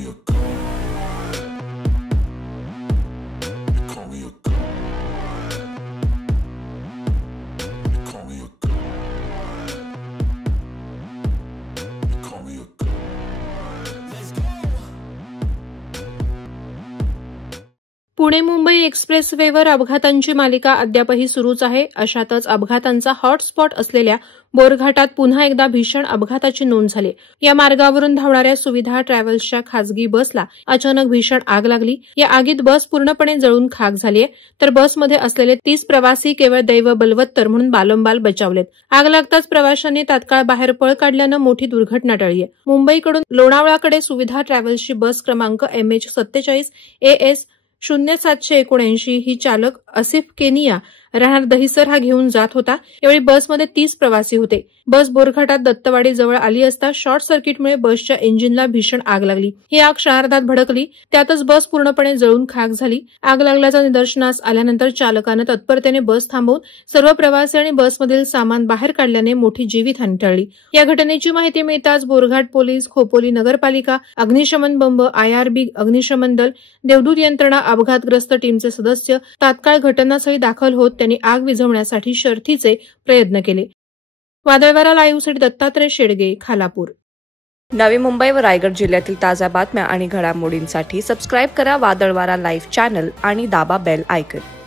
me a god. You call me a god. You call me a god. You call me a god. Let's go. Pune Mumbai एक्सप्रेसवेवर अपघातांची मालिका अद्यापही सुरूच आहे. अशातच अपघातांचा hotspot असलेल्या बोरघाटात पुन्हा एकदा भीषण अपघाताची नोंद झाली. या मार्गावरून धावणाऱ्या सुविधा ट्रॅव्हल्सच्या खासगी बसला अचानक भीषण आग लागली. या आगीत बस पूर्णपणे जळून खाक झालीय, तर बसमध्ये असलेले 30 प्रवासी केवळ दैव बलवत्तर म्हणून बालंबाल बचावलेत. आग लागताच प्रवाशांनी तात्काळ बाहेर पळ काढल्यानं मोठी दुर्घटना टळली. मुंबईकडून लोणावळाकडे सुविधा ट्रॅव्हल्सची बस क्रमांक MH47 AS 0779 ही चालक आसिफ केनिया राहणार दहिसर हा घेऊन जात होता. यावेळी बसमध्ये 30 प्रवासी होते. बस बोरघाटात दत्तवाडी जवळ आली असता शॉर्ट सर्किटमुळे बसच्या इंजिनला भीषण आग लागली. ही आग क्षणार्धात भडकली, त्यातच बस पूर्णपणे जळून खाक झाली. आग लागल्याचं निदर्शनास आल्यानंतर चालकानं तत्परतेने बस थांबवून सर्व प्रवासी आणि बसमधील सामान बाहेर काढल्याने मोठी जीवितहानी टळली. या घटनेची माहिती मिळताच बोरघाट पोलीस, खोपोली नगरपालिका, अग्निशमन बंब, IRB, अग्निशमन दल, देवदूत यंत्रणा, अपघातग्रस्त टीमचे सदस्य तात्काळ घटनास्थळी दाखल होत त्यांनी आग विझवण्यासाठी शर्थीचे प्रयत्न केले. वादळवारा लाईव्हसाठी दत्तात्रय शेडगे, खालापूर. नवी मुंबई व रायगड जिल्ह्यातील ताज्या बातम्या आणि घडामोडींसाठी सबस्क्राईब करा वादळवारा लाईव्ह चॅनल आणि दाबा बेल आयकॉन.